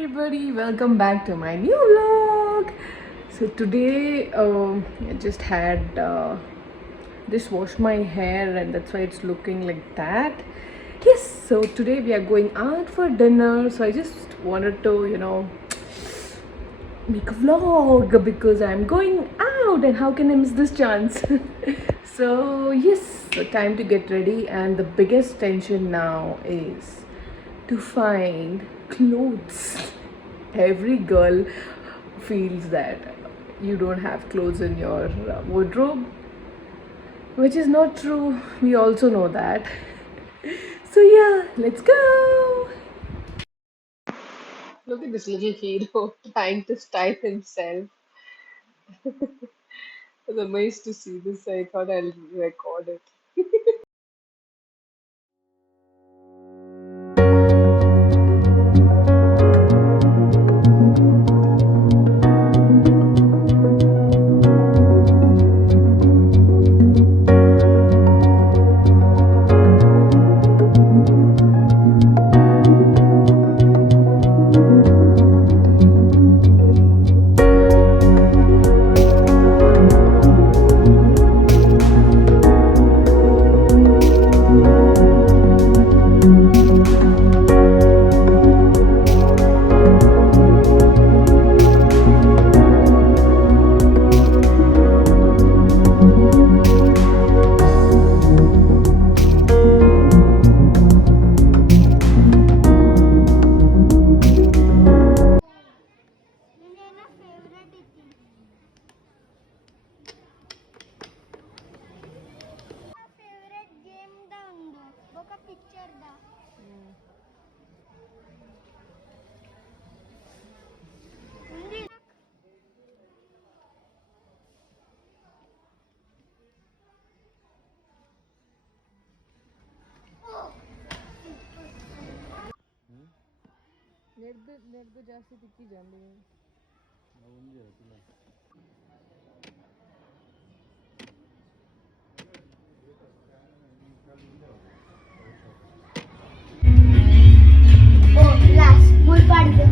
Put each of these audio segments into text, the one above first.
everybody, welcome back to my new vlog. So today I just had just washed my hair and that's why it's looking like that. Yes, so today we are going out for dinner, so I just wanted to make a vlog because I'm going out and how can I miss this chance? So yes, so time to get ready, and the biggest tension now is to find clothes. Every girl feels that you don't have clothes in your wardrobe, which is not true. We also know that. So yeah, let's go. Look at this little hero trying to style himself. I was amazed to see this. I thought I'll record it. నేనైనా favourite ఇది నా favourite game దా ఉండు ఒక picture దా ఉంది ನೆಡ್ದು ಜಾಸ್ತಿ ತಿಕ್ಕಿ ಜಂಬಿ ಓ last ಮೂಲ್ ಪಾಡಿದೆ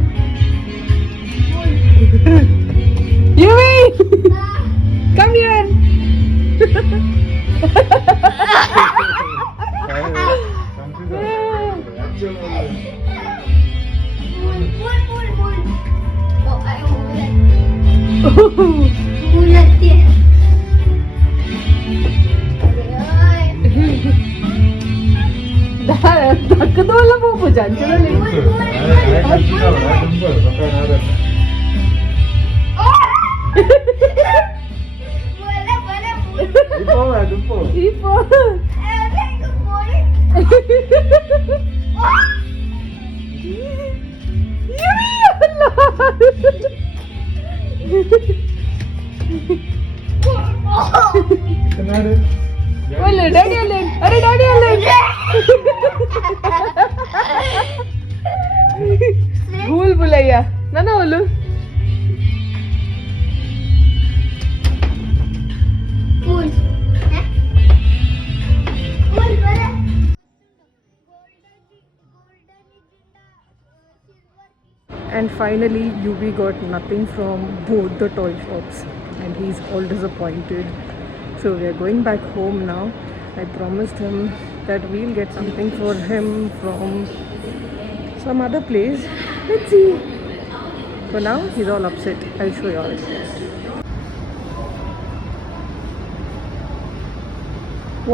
Yumi! Come here! ಮೂಲ್ ಓ ಐ ಮೂಲ್ ಹತ್ತಿ ದಕ್ಕದವಲ್ಲ ಪೂಪು ಜಂಚದಲ್ಲಿ ಈ ಫೋನ್ बोले डैडी ले अरे डैडी ले भूल भुलैया ना ना बोलू ಮೂಲ್ ಮೂಲ್ ಬರ And finally Yuvi got nothing from both the toy shops and he's all disappointed. So we are going back home now. I promised him that we'll get something for him from some other place. Let's see. For now he's all upset. I'll show you all.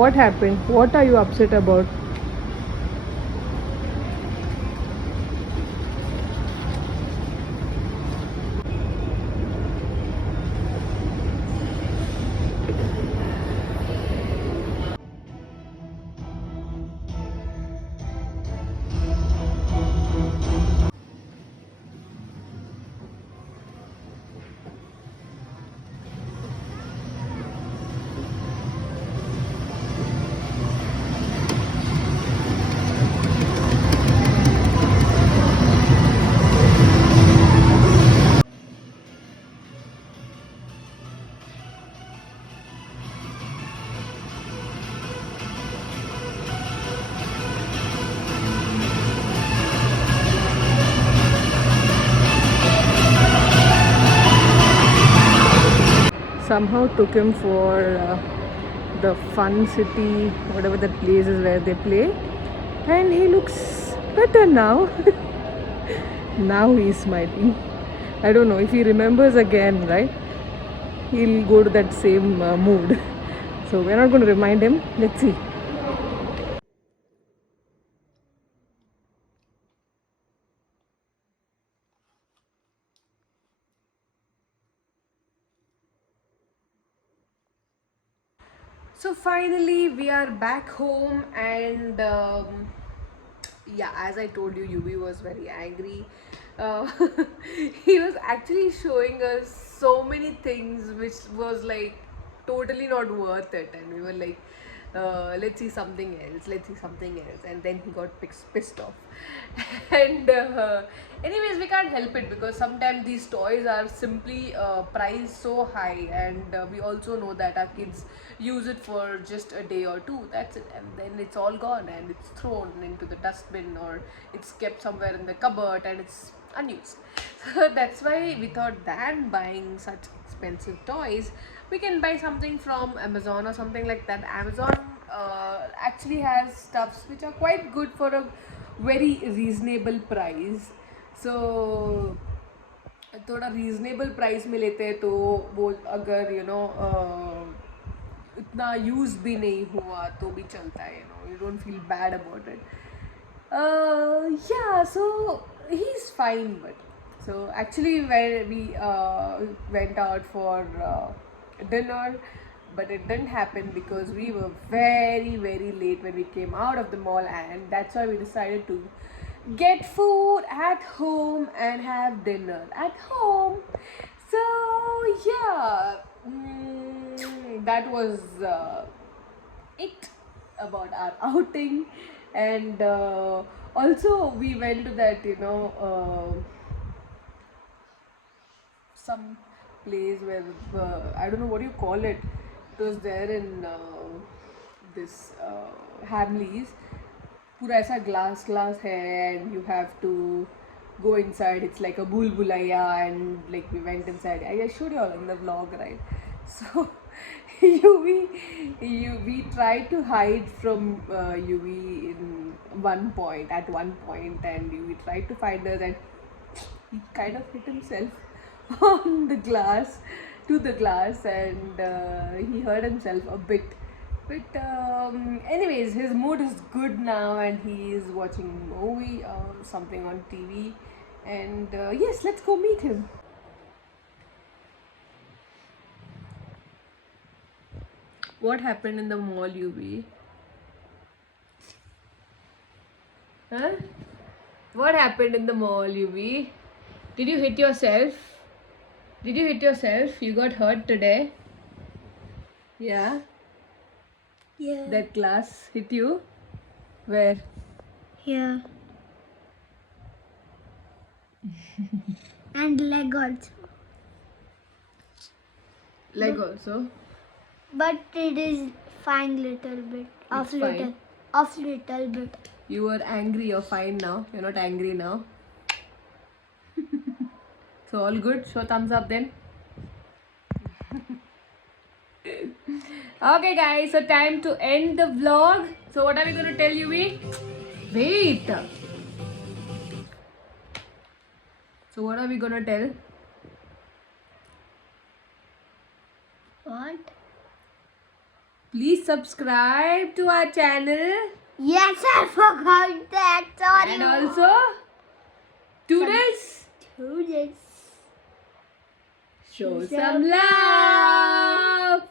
What happened? What are you upset about? somehow took him for the fun city, whatever that place is where they play, and he looks better now. Now he's smiling. I don't know if he remembers again, right? He'll go to that same mood. So we're not going to remind him. Let's see. So finally, we are back home, and yeah, as I told you, Yubi was very angry. Uh, he was actually showing us so many things which was like totally not worth it, and we were like, let's see something else, let's see something else, and then he got pissed off. And anyways, we can't help it because sometimes these toys are simply priced so high, and we also know that our kids use it for just a day or two, that's it, and then it's all gone and it's thrown into the dustbin, or it's kept somewhere in the cupboard and it's unused. So that's why we thought than buying such expensive toys, we can buy something from Amazon or something like that. Amazon actually has stuffs which are quite good for a very reasonable price. So थोड़ा reasonable price में लेते हैं तो वो अगर इतना use भी नहीं हुआ तो भी चलता है, you don't feel bad about it. Yeah, so he's fine, but so actually when we went out for dinner, but it didn't happen because we were very very late when we came out of the mall, and that's why we decided to get food at home and have dinner at home. So yeah, that was it about our outing. And also we went to that some place where I don't know what you call it. It was there in this Hamleys. पूरा ऐसा glass है, and you have to go inside. It's like a bulbulaya, and like we went inside. I showed you all in the vlog, right? So we tried to hide from UV at one point, and UV tried to find us, and he kind of hit himself on the glass, and he hurt himself a bit. But anyways, his mood is good now, and he is watching a movie or something on TV. And yes, let's go meet him. What happened in the mall, UV? Huh? What happened in the mall, UV? Did you hit yourself? Did you hit yourself? You got hurt today? Yeah? Yeah. That glass hit you? Where? Yeah. And leg also. Leg also? But it is fine little bit. It's fine. Off little bit. You were angry, you're fine now. You're not angry now. So all good? Show thumbs up then. Okay guys, so time to end the vlog. So what are we going to tell you? Wait. So what are we going to tell? What? Please subscribe to our channel. Yes, I forgot that. Sorry. And also Toodles, show some love.